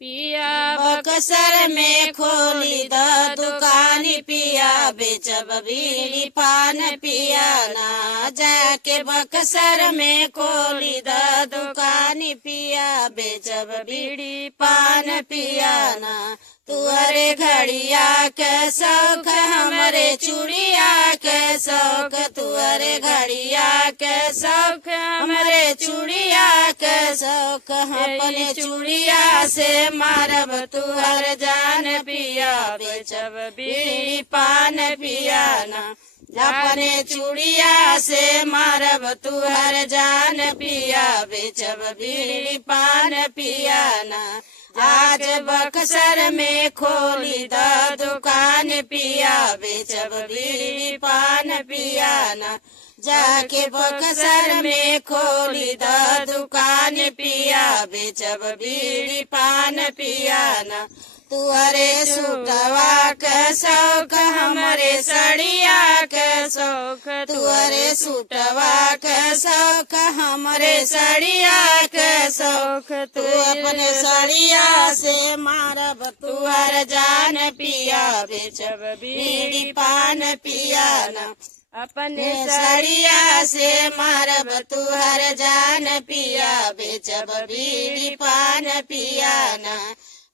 पिया बक्सर में खोली द दुकान पिया बेचब बीड़ी पान पिया ना। जाके बक्सर में खोली द दुकान पिया बेचब बीड़ी पान पिया ना। तुअरे घड़िया के शौक हमरे चूड़िया के शौक, तुअरे घड़िया के शौक हमरे चूड़िया के शौक। अपने चूड़िया से मारब तुहर जान पिया बेचब बीड़ी पान पिया ना। अपने चूड़िया से मारब तुहर जान पिया बेचब बीड़ी पान पिया ना। आज बक्सर में खोली द दुकान पिया बेचब बीड़ी पान पिया ना। जाके बक्सर में खोली द दुकान पिया बेचब बीड़ी पान पिया ना। तुअरे सूटवा के शौक हमरे सड़िया के शौक, तुअरे सूटवा के शौक हमरे सड़िया के शौक। तू अपने सड़िया से मारब तुहर जान पिया बेचब बीड़ी पान पिया ना। अपने सड़िया से मारब तुहर जान पिया बेचब बीड़ी पान पिया ना।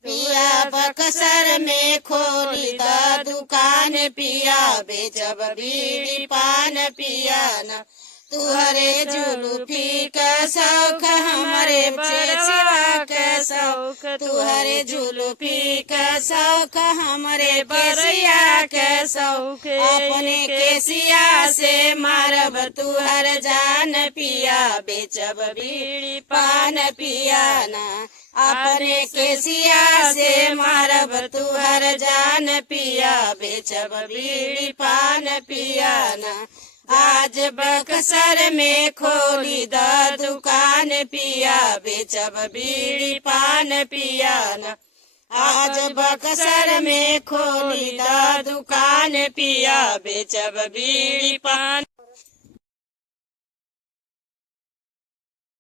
पिया बक्सर में खोली द दुकान पिया बेचब बीड़ी पान पिया ना। तुहरे जुलूफी के शौक हमरे बरसिया के शौक, तुहरे जुलूफी के शौक हमरे बरसिया के शौक। अपने केसिया से मारब तुहर जान पिया बेचब बीड़ी पान पिया ना। अपने केसिया से मारब तुहर जान पिया बेचब बीड़ी पान पिया ना। आज बक्सर में खोली द दुकान पिया बेचब बीड़ी पान पिया ना। आज बक्सर में खोली द दुकान पिया बेचब बीड़ी पान